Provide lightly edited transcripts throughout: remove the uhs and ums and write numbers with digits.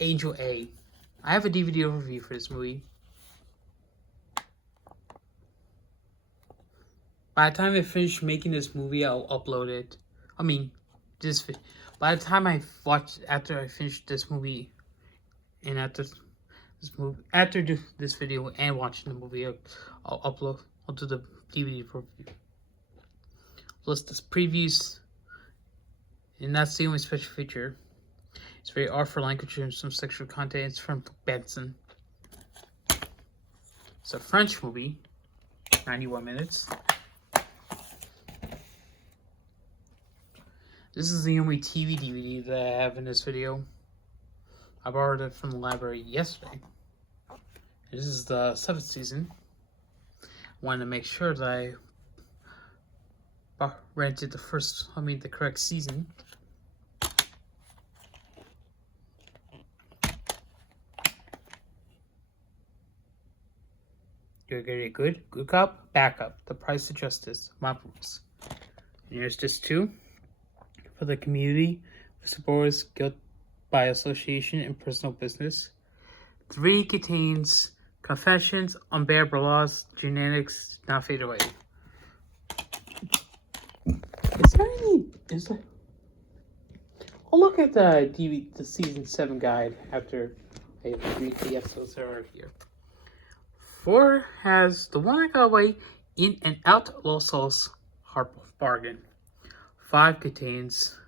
Angel A. I have a DVD overview for this movie. By the time I finish making this movie, I'll upload it. By the time after I finish this movie, and after this video and watching the movie, I'll do the DVD review. Plus the previews, and that's the only special feature. It's very art for language and some sexual content. It's from Benson. It's a French movie, 91 minutes. This is the only TV DVD that I have in this video. I borrowed it from the library yesterday. This is the 7th season. I wanted to make sure that I rented the correct season. You're getting good cop, bad cop. The price of justice, Montrose. And here's just 2. For the community, supporters, guilt by association, and personal business. 3 contains confessions, unbearable laws, genetics, not fade away. I'll look at the season 7 guide after I read the episodes that are here. 4 has The One I Got Away, In and Out, Lost Souls, Heart Bargain. 5 contains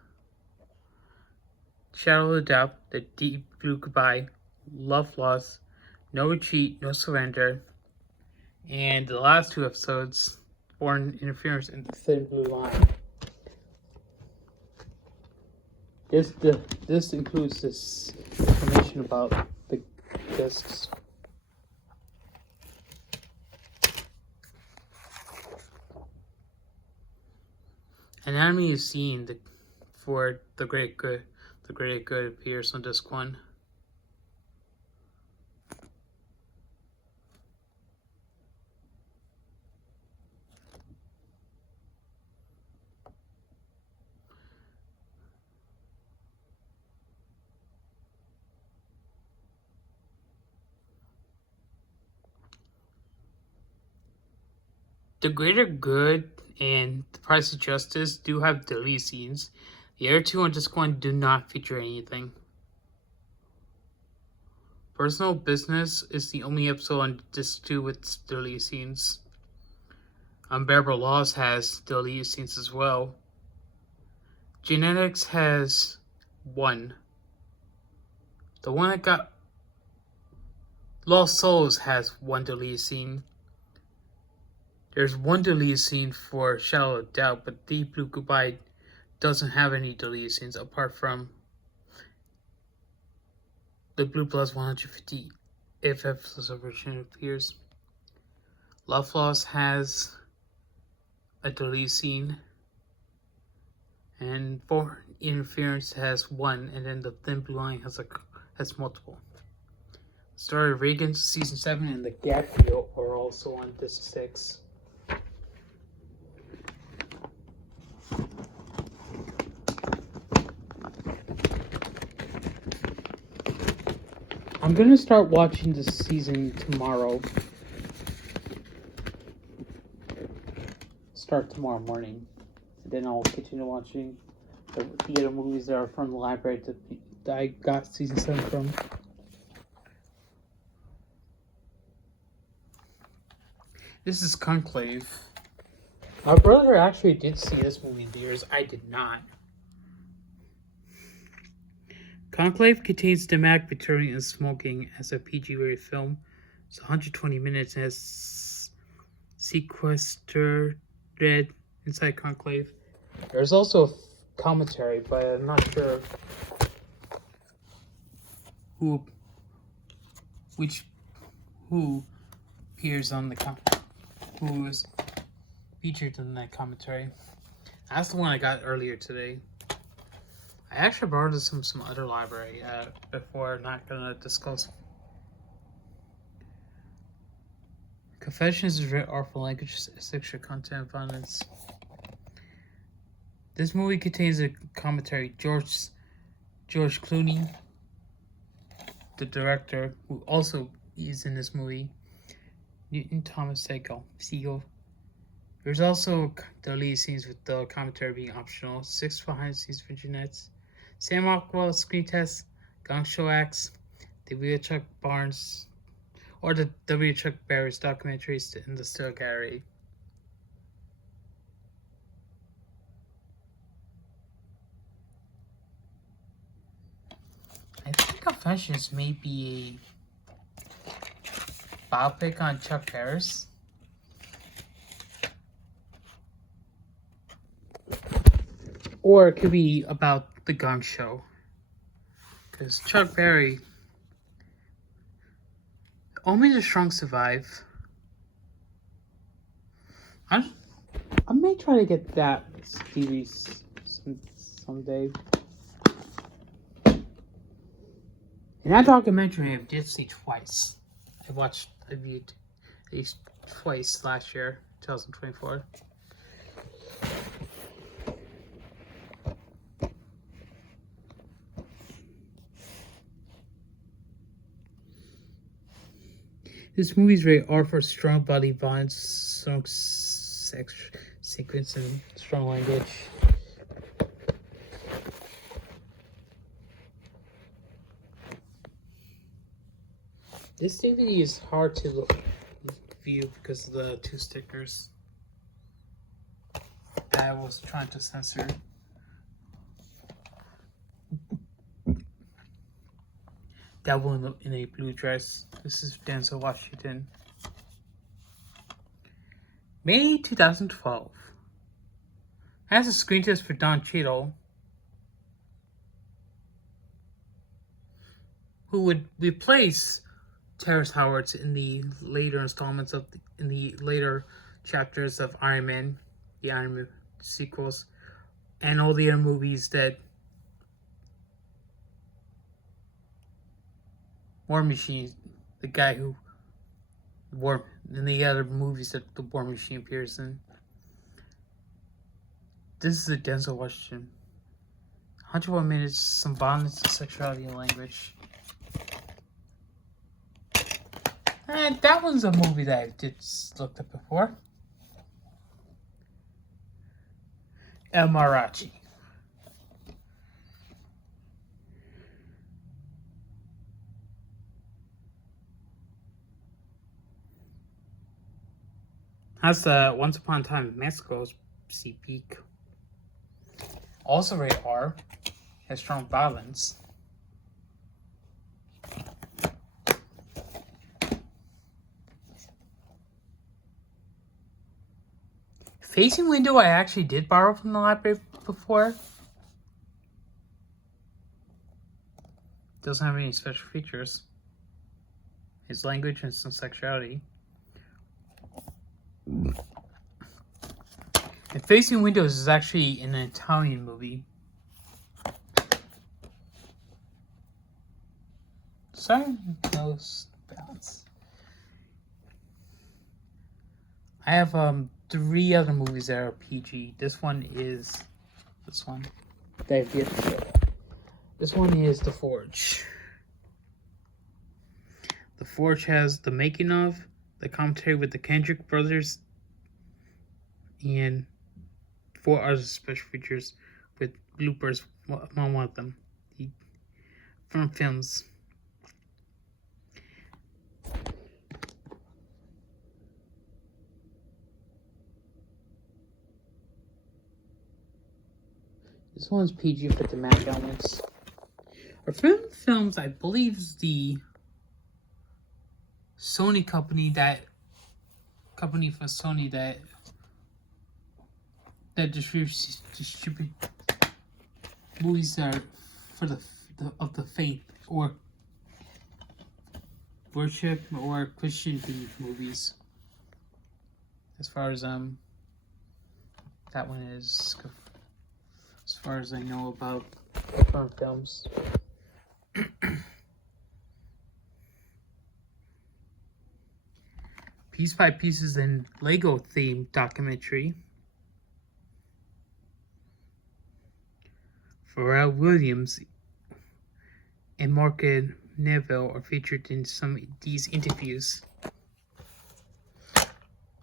Shadow of the Doubt, The Deep Blue Goodbye, Love Lost, No Retreat, No Surrender, and the last 2 episodes, Foreign Interference and The Thin Blue Line. This includes this information about the discs. Anatomy is seen for the great good. The great good appears on disc 1. The Greater Good and The Price of Justice do have deleted scenes. The other 2 on disc 1 do not feature anything. Personal Business is the only episode on disc 2 with deleted scenes. Unbearable Laws has deleted scenes as well. Genetics has 1. The one that got Lost Souls has 1 deleted scene. There's 1 deleted scene for Shadow of Doubt, but Deep Blue Goodbye doesn't have any deleted scenes apart from the Blue Plus 150 if episodes originally appears. Love Lost has a deleted scene, and Foreign Interference has 1, and then the Thin Blue Line has multiple. Story of Reagan season 7 and the Gap Deal are also on disc 6. I'm gonna start watching this season tomorrow. Start tomorrow morning. And then I'll continue watching the other movies that are from the library that I got season 7 from. This is Conclave. My brother actually did see this movie in theaters. I did not. Conclave contains thematic battery and smoking as a PG-rated film. It's 120 minutes and has sequestered inside Conclave. There's also a commentary, but I'm not sure who appears on who is featured in that commentary. That's the one I got earlier today. I actually borrowed this from some other library before. Not gonna discuss. Confessions is rated R for language, sexual content, violence. This movie contains a commentary. George Clooney the director, who also is in this movie, Newton Thomas Siegel. There's also deleted scenes with the commentary being optional, 6 behind the scenes vignettes, Sam Rockwell screen test, Gong Show acts, the W. Chuck Barnes, or the W. Chuck Barris documentaries in the still gallery. I think Confessions may be a biopic on Chuck Barris. Or it could be about the Gong Show. Because Chuck Berry, only the strong survive. I may try to get that TV someday. In that documentary, I did see twice. I viewed at least twice last year, 2024. This movie's rated R for strong body violence, strong sex sequence, and strong language. This DVD is hard to view because of the 2 stickers that I was trying to censor. That one in a blue dress. This is Denzel Washington. May 2012. Has a screen test for Don Cheadle, who would replace Terrence Howard in the later installments in the later chapters of Iron Man, the Iron Man sequels, and all the other movies that War Machine, the guy who in the other movies that the War Machine appears in. This is a Denzel Washington. 101 minutes, some violence, sexuality, and language. And that one's a movie that I did looked up before. El Mariachi. Has the Once Upon a Time in Mexico's C peak. Also rated R. Has strong violence. Facing Window I actually did borrow from the library before. Doesn't have any special features. His language and some sexuality. And Facing Windows is actually an Italian movie. Sorry, no balance. I have 3 other movies that are PG. This one is this one. This one is The Forge. The Forge has the making of, the commentary with the Kendrick brothers, and 4 other special features with bloopers among one of them. From films. This one's PG for thematic elements. Our films, I believe, is the Sony company for Sony that distribute movies that are for of the faith or worship or Christian themed movies. As far as that one is, as far as I know about current films. Piece by Pieces and Lego themed documentary. Pharrell Williams and Market Neville are featured in some of these interviews.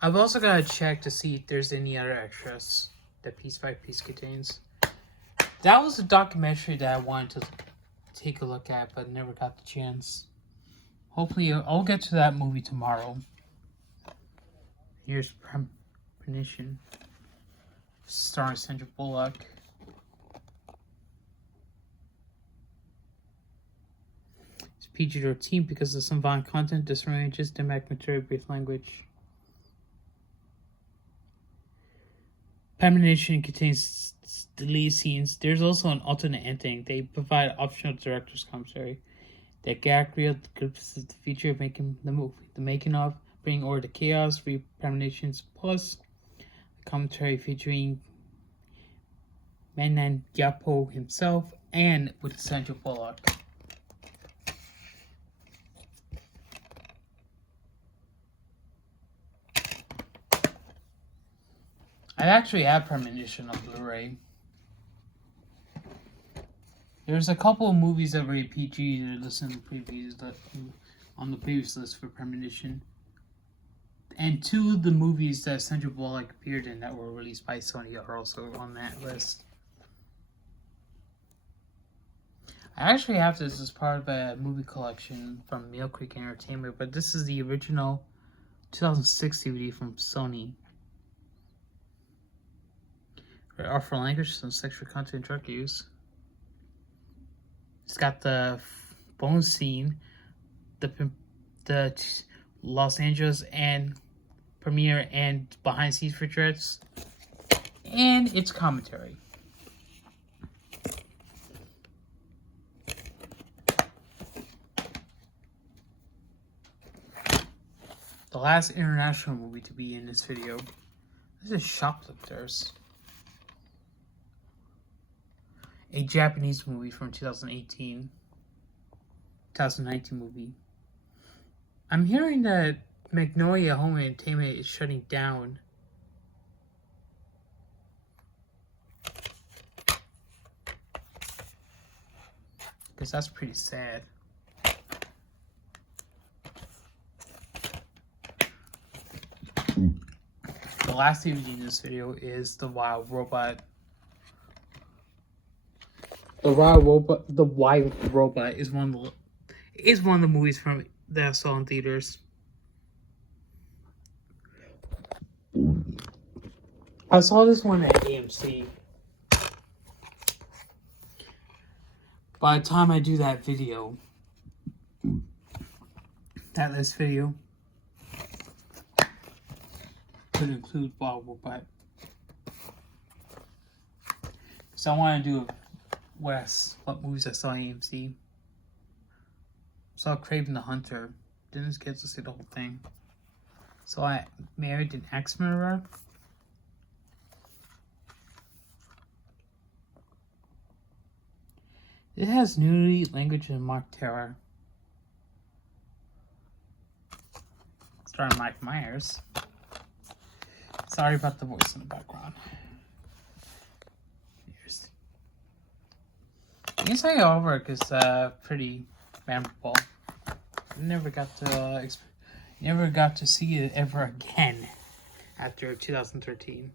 I've also got to check to see if there's any other extras that Piece by Piece contains. That was a documentary that I wanted to take a look at, but never got the chance. Hopefully, I'll get to that movie tomorrow. Here's Premonition, starring Sandra Bullock. It's PG-13 because of some violent content, disranges, democratic brief language. Premonition contains deleted scenes. There's also an alternate ending. They provide optional director's commentary. The gag reel is the feature of making the movie. The making of, bringing order to chaos, read Premonitions, plus a commentary featuring Manan Yapo himself and with Sandra Bullock. I actually have Premonition on Blu-ray. There's a couple of movies that were PG that are listed in the previous on the previous list for Premonition, and two of the movies that Sandra Bullock appeared in that were released by Sony are also on that list. I actually have this as part of a movie collection from Mill Creek Entertainment, but this is the original 2006 DVD from Sony. Offer language, some sexual content, drug use. It's got the phone scene, the Los Angeles and premiere and behind scenes featurettes, and its commentary. The last international movie to be in this video. This is Shoplifters, a Japanese movie from 2019 movie. I'm hearing that Magnolia Home Entertainment is shutting down. Because that's pretty sad. The last DVD in this video is The Wild Robot. The Wild Robot is one of the movies from that I saw in theaters. I saw this one at AMC. By the time I do that video, that list video could include Wild Robot. So I want to do what movies I saw at AMC. Saw Craven the Hunter. Didn't get to see the whole thing. So I married an axe murderer. It has nudity, language, and mock terror. Starring Mike Myers. Sorry about the voice in the background. The inside artwork is pretty memorable. Never got to see it ever again after 2013.